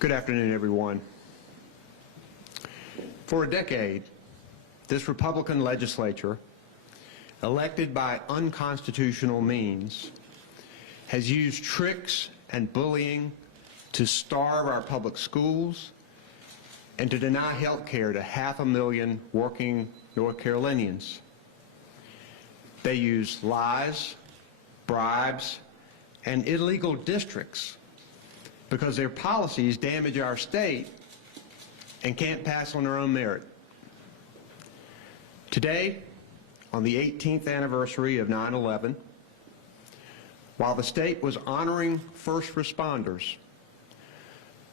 Good afternoon, everyone. For a decade, this Republican legislature, elected by unconstitutional means, has used tricks and bullying to starve our public schools and to deny health care to 500,000 working North Carolinians. They use lies, bribes, and illegal districts because their policies damage our state and can't pass on their own merit. Today, on the 18th anniversary of 9/11, while the state was honoring first responders,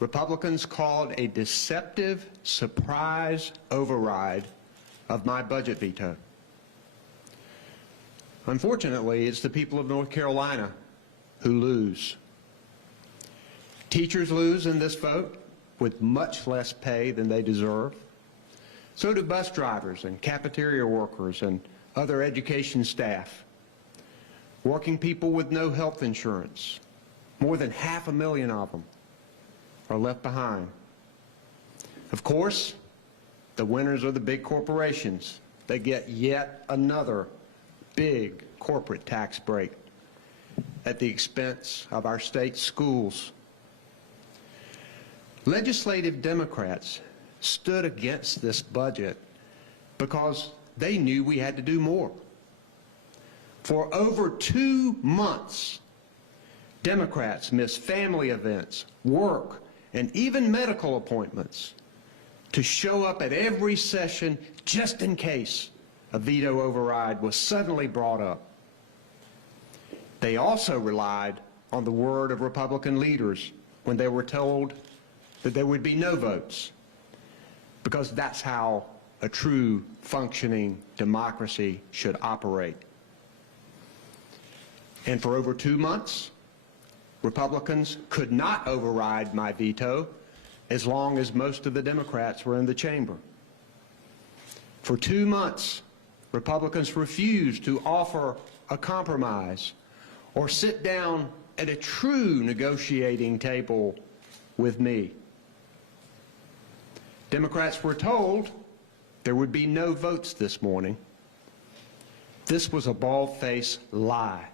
Republicans called a deceptive surprise override of my budget veto. Unfortunately, it's the people of North Carolina who lose. Teachers lose in this vote with much less pay than they deserve. So do bus drivers and cafeteria workers and other education staff. Working people with no health insurance, more than 500,000 of them, are left behind. Of course, the winners are the big corporations. They get yet another big corporate tax break at the expense of our state schools. Legislative Democrats stood against this budget because they knew we had to do more. For over 2 months, Democrats missed family events, work, and even medical appointments to show up at every session just in case a veto override was suddenly brought up. They also relied on the word of Republican leaders when they were told that there would be no votes, because that's how a true functioning democracy should operate. And for over 2 months, Republicans could not override my veto as long as most of the Democrats were in the chamber. For 2 months, Republicans refused to offer a compromise or sit down at a true negotiating table with me. Democrats were told there would be no votes this morning. This was a bald-faced lie.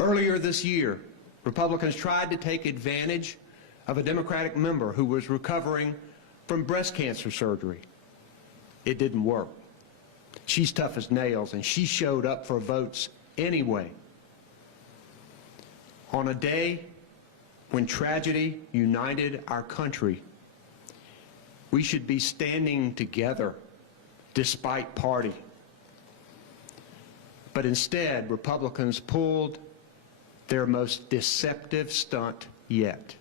Earlier this year, Republicans tried to take advantage of a Democratic member who was recovering from breast cancer surgery. It didn't work. She's tough as nails, and she showed up for votes anyway. On a day when tragedy united our country, we should be standing together despite party. But instead, Republicans pulled their most deceptive stunt yet.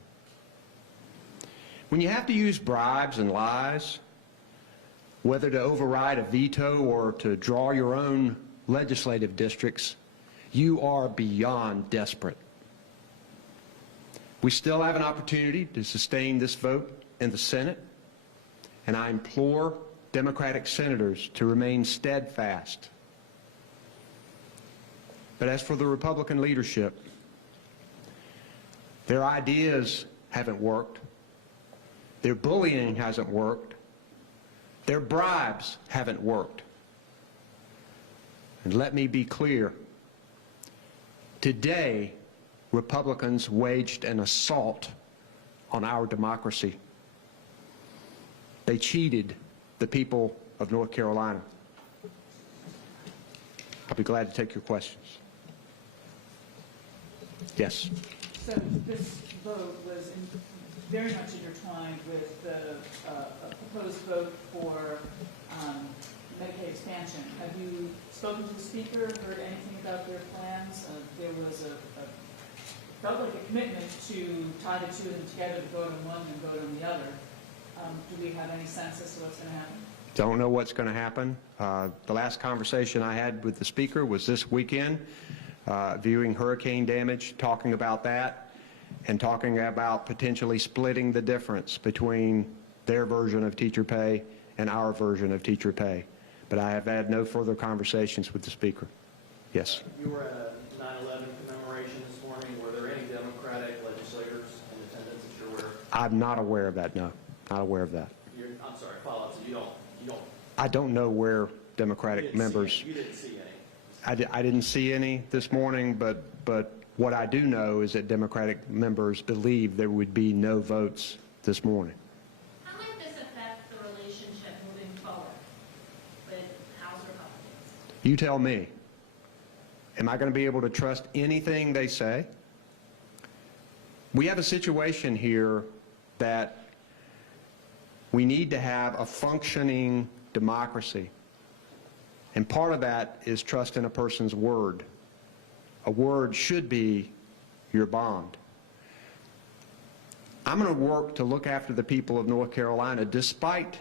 When you have to use bribes and lies, whether to override a veto or to draw your own legislative districts, you are beyond desperate. We still have an opportunity to sustain this vote in the Senate, and I implore Democratic senators to remain steadfast. But as for the Republican leadership, their ideas haven't worked, their bullying hasn't worked, their bribes haven't worked. And let me be clear, today, Republicans waged an assault on our democracy. They cheated the people of North Carolina. I'll be glad to take your questions. Yes. So this vote was very much intertwined with the proposed vote for Medicaid expansion. Have you spoken to the Speaker, heard anything about their plans? There was felt like a commitment to tie the two of them together, to vote on one and vote on the other. Do we have any sense as to what's going to happen? Don't know what's going to happen. The last conversation I had with the Speaker was this weekend, viewing hurricane damage, talking about that, and talking about potentially splitting the difference between their version of teacher pay and our version of teacher pay. But I have had no further conversations with the Speaker. Yes. You were at a 9/11 commemoration this morning. Were there any Democratic legislators in I'm not aware of that, no. Not aware of that. I'm sorry, follow-up, so you don't. I don't know where Democratic members... You didn't see any? I didn't see any this morning, but what I do know is that Democratic members believe there would be no votes this morning. How might this affect the relationship moving forward with House Republicans? You tell me. Am I going to be able to trust anything they say? We have a situation here that we need to have a functioning democracy. And part of that is trust in a person's word. A word should be your bond. I'm going to work to look after the people of North Carolina despite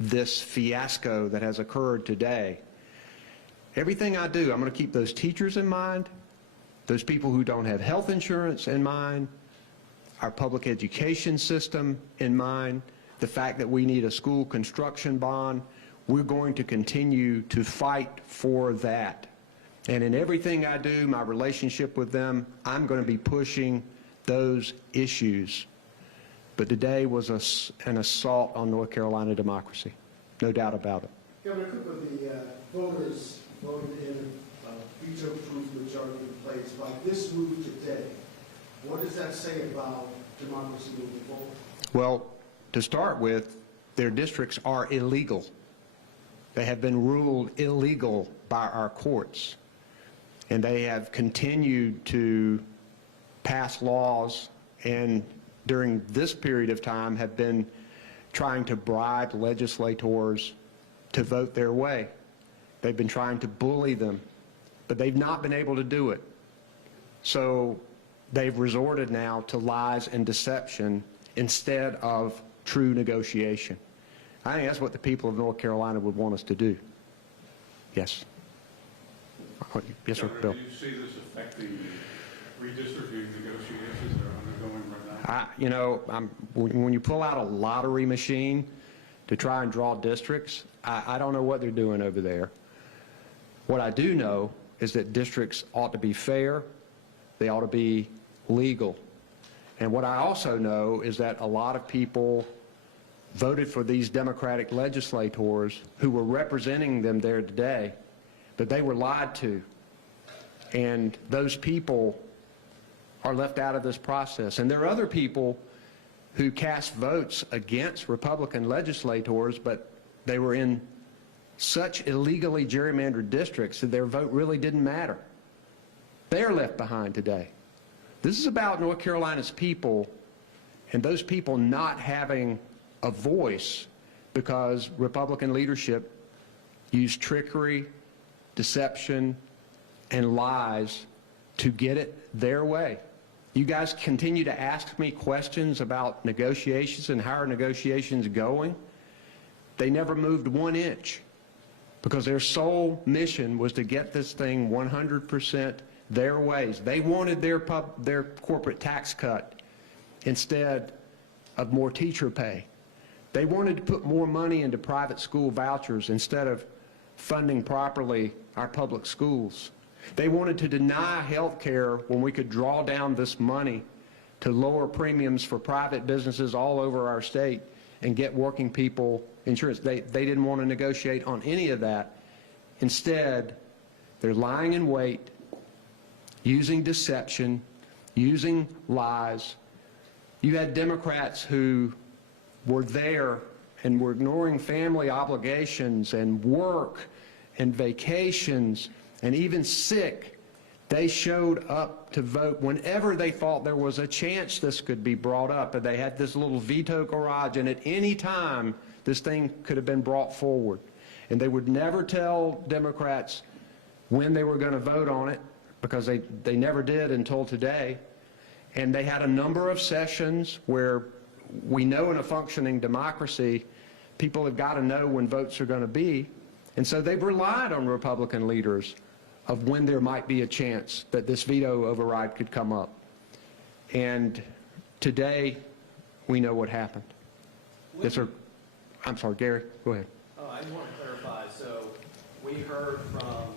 this fiasco that has occurred today. Everything I do, I'm going to keep those teachers in mind, those people who don't have health insurance in mind, our public education system in mind, the fact that we need a school construction bond. We're going to continue to fight for that. And in everything I do, my relationship with them, I'm going to be pushing those issues. But today was an assault on North Carolina democracy. No doubt about it. Governor Cooper, the voters voted in a veto-proof majority in place. By this move today, what does that say about democracy moving forward? Well, to start with, their districts are illegal. They have been ruled illegal by our courts. And they have continued to pass laws and during this period of time have been trying to bribe legislators to vote their way. They've been trying to bully them, but they've not been able to do it. So they've resorted now to lies and deception instead of true negotiation. I think that's what the people of North Carolina would want us to do. Yes. Yes, sir, Bill. Do you see this affecting redistricting negotiations that are undergoing right now? You know, when you pull out a lottery machine to try and draw districts, I don't know what they're doing over there. What I do know is that districts ought to be fair, they ought to be legal. And what I also know is that a lot of people voted for these Democratic legislators who were representing them there today, but they were lied to. And those people are left out of this process. And there are other people who cast votes against Republican legislators, but they were in such illegally gerrymandered districts that their vote really didn't matter. They are left behind today. This is about North Carolina's people and those people not having a voice because Republican leadership used trickery, deception, and lies to get it their way. You guys continue to ask me questions about negotiations and how are negotiations going. They never moved 1 inch because their sole mission was to get this thing 100% their ways. They wanted their corporate tax cut instead of more teacher pay. They wanted to put more money into private school vouchers instead of funding properly our public schools. They wanted to deny health care when we could draw down this money to lower premiums for private businesses all over our state and get working people insurance. They didn't want to negotiate on any of that. Instead, they're lying in wait, using deception, using lies. You had Democrats who were there and were ignoring family obligations and work and vacations and even sick. They showed up to vote whenever they thought there was a chance this could be brought up. And they had this little veto garage, and at any time this thing could have been brought forward. And they would never tell Democrats when they were going to vote on it because they never did until today. And they had a number of sessions where we know in a functioning democracy, people have got to know when votes are going to be. And so they've relied on Republican leaders of when there might be a chance that this veto override could come up. And today, we know what happened. Yes, sir. I'm sorry, Gary, go ahead. I just want to clarify. So we heard from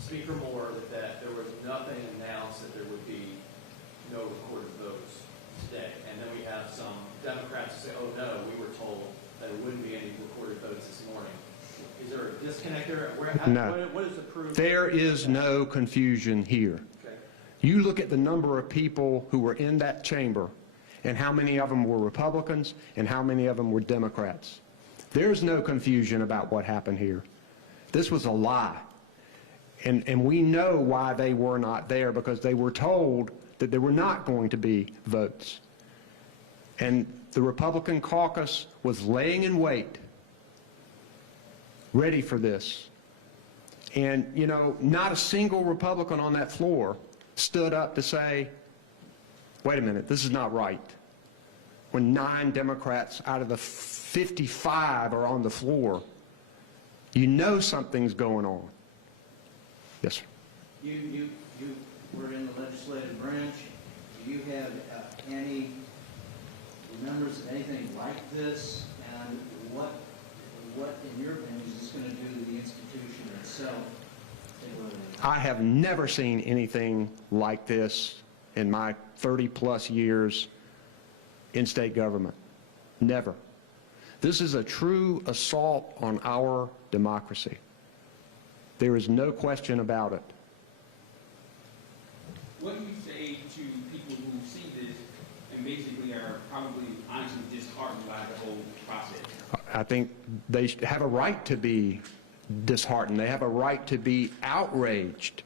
Speaker Moore that there was nothing announced that there would be no recorded votes. today. And then we have some Democrats who say, oh no, we were told that there wouldn't be any recorded votes this morning. Is there a disconnect there? No. What is the proof? There is no confusion here. Okay. You look at the number of people who were in that chamber and how many of them were Republicans and how many of them were Democrats. There's no confusion about what happened here. This was a lie. And we know why they were not there, because they were told that there were not going to be votes. And the Republican caucus was laying in wait, ready for this. And, you know, not a single Republican on that floor stood up to say, wait a minute, this is not right. When 9 Democrats out of the 55 are on the floor, you know something's going on. Yes, sir. You were in the legislative branch. Do you have any remembrance of anything like this? And what, in your opinion, is this going to do to the institution itself? I have never seen anything like this in my 30-plus years in state government. Never. This is a true assault on our democracy. There is no question about it. What do you say to people who see this and basically are probably honestly disheartened by the whole process? I think they have a right to be disheartened. They have a right to be outraged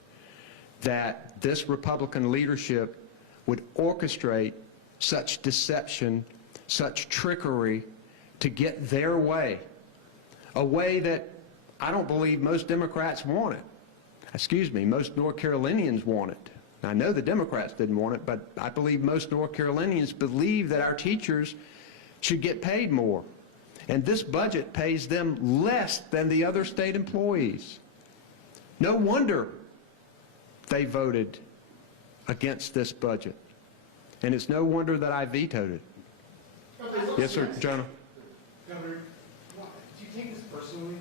that this Republican leadership would orchestrate such deception, such trickery to get their way, a way that I don't believe most Democrats want it. Excuse me, most North Carolinians want it. I know the Democrats didn't want it, but I believe most North Carolinians believe that our teachers should get paid more. And this budget pays them less than the other state employees. No wonder they voted against this budget. And it's no wonder that I vetoed it. Yes, sir, Jonah. Governor, do you take this personally?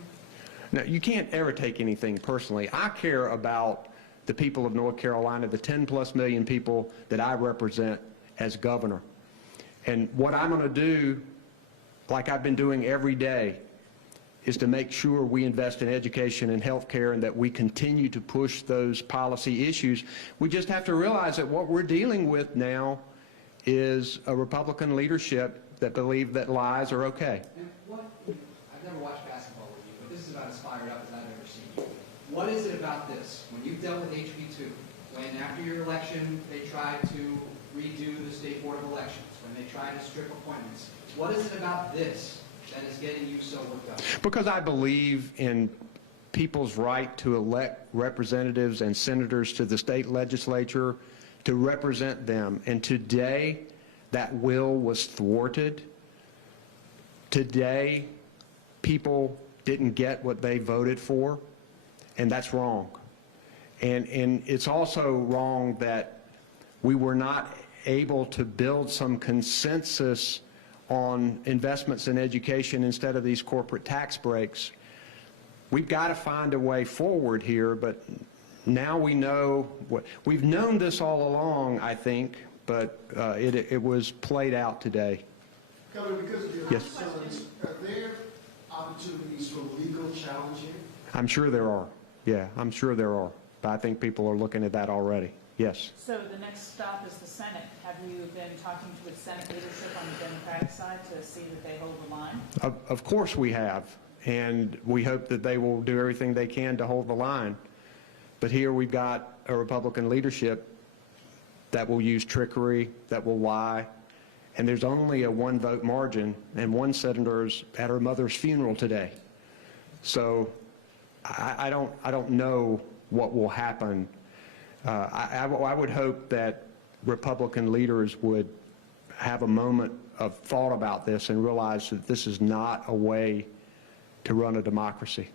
No, you can't ever take anything personally. I care about the people of North Carolina, the 10+ million people that I represent as governor. And what I'm going to do, like I've been doing every day, is to make sure we invest in education and health care and that we continue to push those policy issues. We just have to realize that what we're dealing with now is a Republican leadership that believe that lies are okay. And what, I've never watched basketball with you, but this is about as fired up as I've ever seen you. What is it about this? When you've dealt with HB2, when after your election they tried to redo the State Board of Elections, when they tried to strip appointments, what is it about this that is getting you so worked up? Because I believe in people's right to elect representatives and senators to the state legislature to represent them. And today, that will was thwarted. Today, people didn't get what they voted for, and that's wrong. And it's also wrong that we were not able to build some consensus on investments in education instead of these corporate tax breaks. We've got to find a way forward here, but now we know what we've known this all along, I think, but it was played out today. Governor, because of your Yes. concerns, are there opportunities for legal challenging? I'm sure there are. Yeah, I'm sure there are. But I think people are looking at that already. Yes. So the next stop is the Senate. Have you been talking with Senate leadership on the Democratic side to see that they hold the line? Of course we have, and we hope that they will do everything they can to hold the line. But here we've got a Republican leadership that will use trickery, that will lie, and there's only a 1-vote margin, and one senator's at her mother's funeral today. So I don't know what will happen. I would hope that Republican leaders would have a moment of thought about this and realize that this is not a way to run a democracy.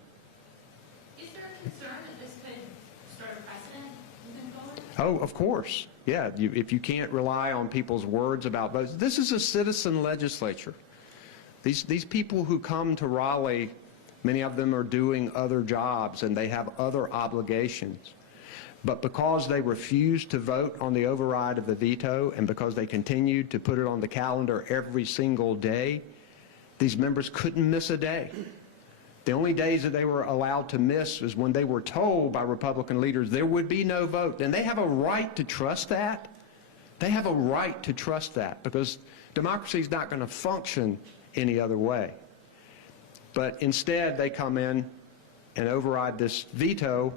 Is there a concern that this could start a precedent moving forward? Oh, of course. Yeah, if you can't rely on people's words about votes. This is a citizen legislature. These people who come to Raleigh, many of them are doing other jobs and they have other obligations. But because they refused to vote on the override of the veto and because they continued to put it on the calendar every single day, these members couldn't miss a day. The only days that they were allowed to miss was when they were told by Republican leaders there would be no vote. And they have a right to trust that. They have a right to trust that because democracy is not going to function any other way. But instead, they come in and override this veto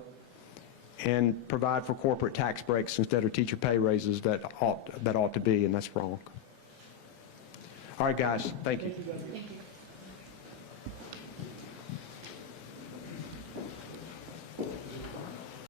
and provide for corporate tax breaks instead of teacher pay raises that ought to be, and that's wrong. All right, guys, thank you. Thank you.